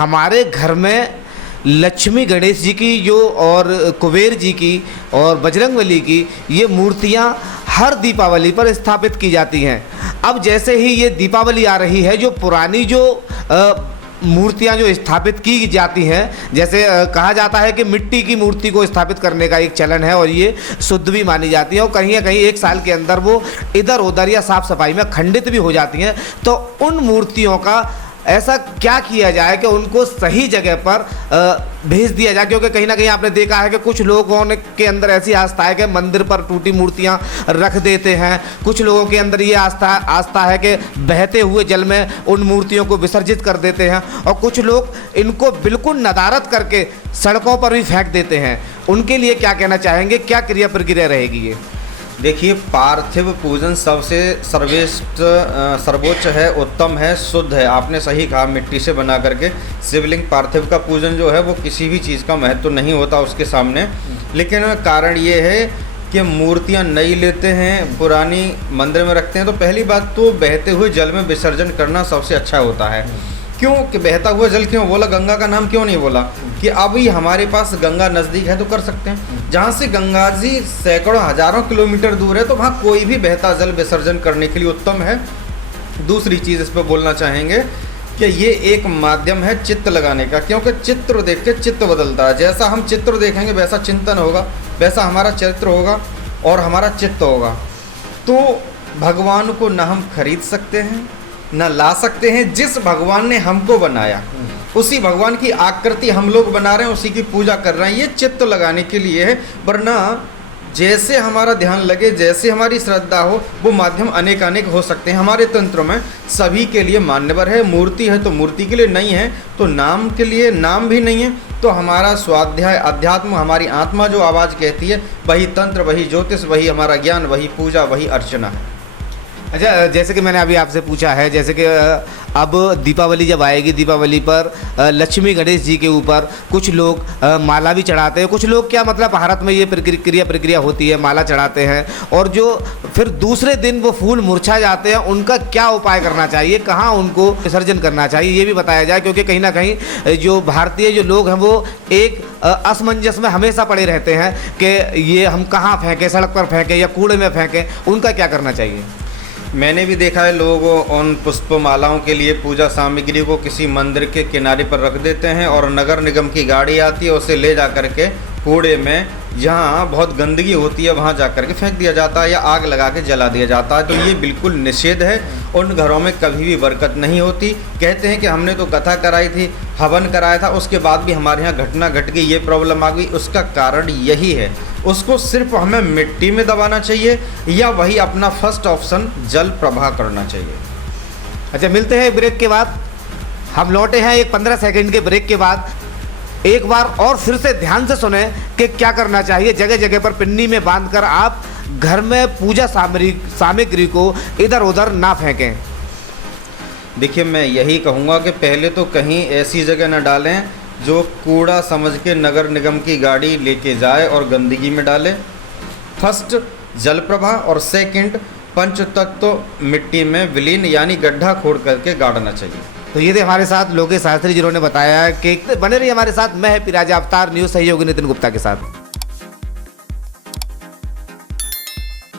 हमारे घर में लक्ष्मी गणेश जी की जो और कुबेर जी की और बजरंगबली की ये मूर्तियाँ हर दीपावली पर स्थापित की जाती हैं। अब जैसे ही ये दीपावली आ रही है, जो पुरानी जो मूर्तियाँ जो स्थापित की जाती हैं, जैसे कहा जाता है कि मिट्टी की मूर्ति को स्थापित करने का एक चलन है और ये शुद्ध भी मानी जाती है और कहीं ना कहीं एक साल के अंदर वो इधर उधर या साफ सफाई में खंडित भी हो जाती हैं। तो उन मूर्तियों का ऐसा क्या किया जाए कि उनको सही जगह पर भेज दिया जाए, क्योंकि कहीं ना कहीं आपने देखा है कि कुछ लोगों के अंदर ऐसी आस्था है कि मंदिर पर टूटी मूर्तियां रख देते हैं। कुछ लोगों के अंदर ये आस्था है कि बहते हुए जल में उन मूर्तियों को विसर्जित कर देते हैं और कुछ लोग इनको बिल्कुल नदारत करके सड़कों पर भी फेंक देते हैं। उनके लिए क्या कहना चाहेंगे, क्या क्रिया प्रक्रिया रहेगी ये? देखिए, पार्थिव पूजन सबसे सर्वोच्च है, उत्तम है, शुद्ध है। आपने सही कहा, मिट्टी से बना करके शिवलिंग पार्थिव का पूजन जो है वो किसी भी चीज़ का महत्व तो नहीं होता उसके सामने। लेकिन कारण ये है कि मूर्तियां नई लेते हैं, पुरानी मंदिर में रखते हैं। तो पहली बात तो बहते हुए जल में विसर्जन करना सबसे अच्छा होता है। क्यों कि बहता हुआ जल क्यों बोला, गंगा का नाम क्यों नहीं बोला? कि अभी हमारे पास गंगा नज़दीक है तो कर सकते हैं। जहाँ से गंगा जी सैकड़ों हजारों किलोमीटर दूर है तो वहाँ कोई भी बहता जल विसर्जन करने के लिए उत्तम है। दूसरी चीज़ इस पर बोलना चाहेंगे कि ये एक माध्यम है चित्त लगाने का, क्योंकि चित्र देख के चित्त बदलता है। जैसा हम चित्र देखेंगे वैसा चिंतन होगा, वैसा हमारा चरित्र होगा और हमारा चित्त होगा। तो भगवान को न हम खरीद सकते हैं न ला सकते हैं। जिस भगवान ने हमको बनाया उसी भगवान की आकृति हम लोग बना रहे हैं, उसी की पूजा कर रहे हैं। ये चित्त लगाने के लिए है, वरना जैसे हमारा ध्यान लगे, जैसे हमारी श्रद्धा हो, वो माध्यम अनेक अनेक हो सकते हैं। हमारे तंत्र में सभी के लिए मान्यवर है। मूर्ति है तो मूर्ति के लिए नहीं है, तो नाम के लिए नाम भी नहीं है। तो हमारा स्वाध्याय, अध्यात्म, हमारी आत्मा जो आवाज़ कहती है, वही तंत्र, वही ज्योतिष, वही हमारा ज्ञान, वही पूजा, वही अर्चना है। अच्छा, जैसे कि मैंने अभी आपसे पूछा है, जैसे कि अब दीपावली जब आएगी, दीपावली पर लक्ष्मी गणेश जी के ऊपर कुछ लोग माला भी चढ़ाते हैं। कुछ लोग क्या, मतलब भारत में ये प्रक्रिया होती है, माला चढ़ाते हैं और जो फिर दूसरे दिन वो फूल मुरझा जाते हैं, उनका क्या उपाय करना चाहिए, कहाँ उनको विसर्जन करना चाहिए, ये भी बताया जाए। क्योंकि कहीं ना कहीं जो भारतीय जो लोग हैं वो एक असमंजस में हमेशा पड़े रहते हैं कि ये हम कहाँ फेंकें, सड़क पर फेंकें या कूड़े में फेंकें, उनका क्या करना चाहिए? मैंने भी देखा है, लोग उन पुष्पमालाओं के लिए पूजा सामग्री को किसी मंदिर के किनारे पर रख देते हैं और नगर निगम की गाड़ी आती है, उसे ले जा कर के कूड़े में, जहाँ बहुत गंदगी होती है, वहाँ जा कर के फेंक दिया जाता है या आग लगा के जला दिया जाता है। तो ये बिल्कुल निषेध है। उन घरों में कभी भी बरकत नहीं होती। कहते हैं कि हमने तो कथा कराई थी, हवन कराया था, उसके बाद भी हमारे यहाँ घटना घट गई, ये प्रॉब्लम आ गई। उसका कारण यही है। उसको सिर्फ हमें मिट्टी में दबाना चाहिए या वही अपना फर्स्ट ऑप्शन जल प्रवाह करना चाहिए। अच्छा, मिलते हैं ब्रेक के बाद। हम लौटे हैं एक 15 सेकंड के ब्रेक के बाद। एक बार और फिर से ध्यान से सुने कि क्या करना चाहिए। जगह जगह पर पिन्नी में बांधकर आप घर में पूजा सामग्री को इधर उधर ना फेंकें। देखिए, मैं यही कहूँगा कि पहले तो कहीं ऐसी जगह न डालें जो कूड़ा समझ के नगर निगम की गाड़ी लेके जाए और गंदगी में डाले। फर्स्ट जल प्रवाह और सेकंड पंच तत्व मिट्टी में विलीन, यानी गड्ढा खोद करके गाड़ना चाहिए। तो ये थे हमारे साथ लोकेश शास्त्री, जिन्होंने बताया कि बने रहिए हमारे साथ। मैं है पिराजा अवतार, न्यूज़ सहयोगी नितिन गुप्ता के साथ।